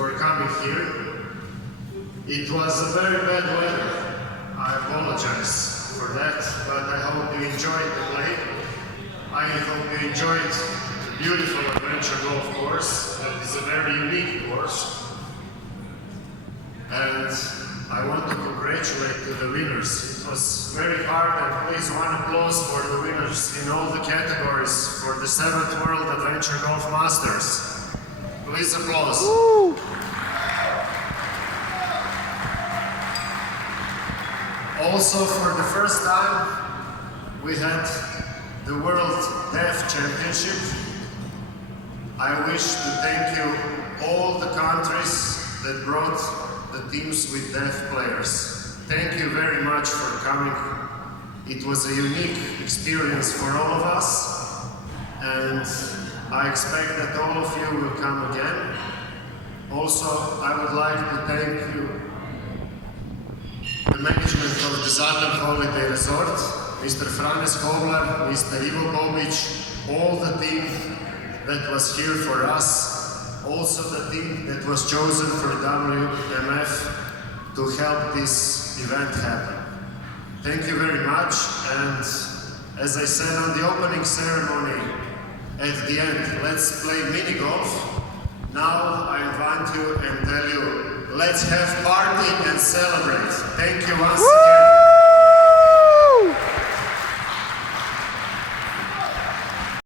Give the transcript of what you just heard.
for coming here. It was a very bad weather. I apologize for that, but I hope you enjoyed the play. I hope you enjoyed the beautiful adventure golf course. That is a very unique course. And I want to congratulate the winners. It was very hard, and please one applause for the winners in all the categories for the 7th World Adventure Golf Masters. Please applause. Woo! Also, for the first time, we had the World Deaf Championship. I wish to thank you all the countries that brought the teams with deaf players. Thank you very much for coming. It was a unique experience for all of us, and I expect that all of you will come again. Also, I would like to thank you, the management of the Zadar Holiday Resort, Mr. Franez Koblar, Mr. Ivo Bobic, all the team that was here for us, also the team that was chosen for WMF to help this event happen. Thank you very much, and as I said on the opening ceremony, at the end, let's play mini golf. Now I invite you and tell you, let's have party and celebrate. Thank you once again.